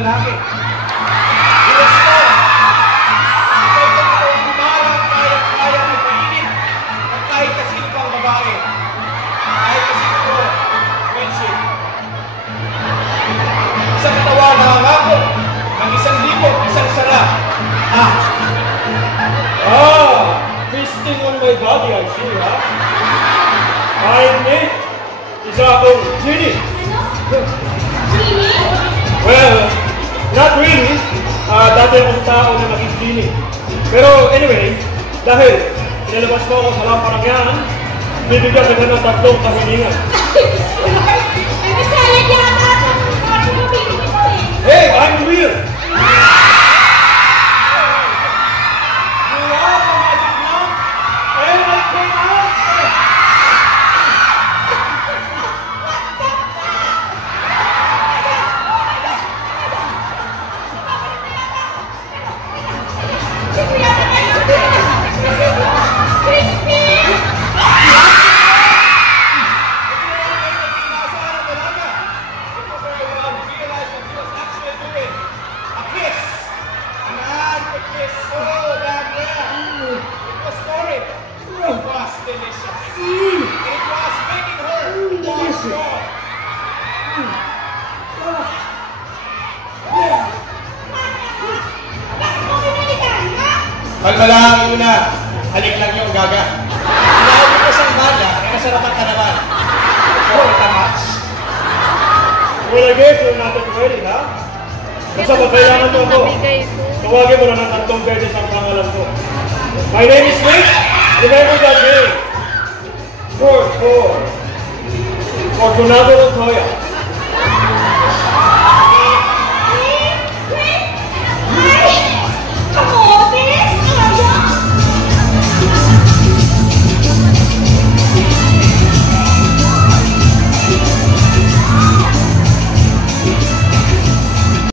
lalaki. Gusto! Sa ito ko humarang kaya magpainit at kahit kasino pang babae. Kahit kasino ko, friendship. Isang katawa nangangako ng 1,000 isang sara. Feasting on my body, I see, ha? I'm Nick. Isa akong genie. Genie? Well, not really. Dati akong tao na maging genie. Pero anyway, dahil inilabas mo ako sa lamparang yan, bibigyan ka ng 3 kahilingan. Ay, masayang yata akong mabibili ito eh. Hey, I'm real! Kalma lang, Una. Halik lang yung gaga. Hinahuli ko siyang baga, kaya nasarapan ka naman. Oh, tamas. Well, I guess you're not ready, ha? Basta pag kailangan mo ako, tawagin mo na ng 3 beses ang pangalan ko. My name is Nick. Remember that name. Short for Fortunato Montoya.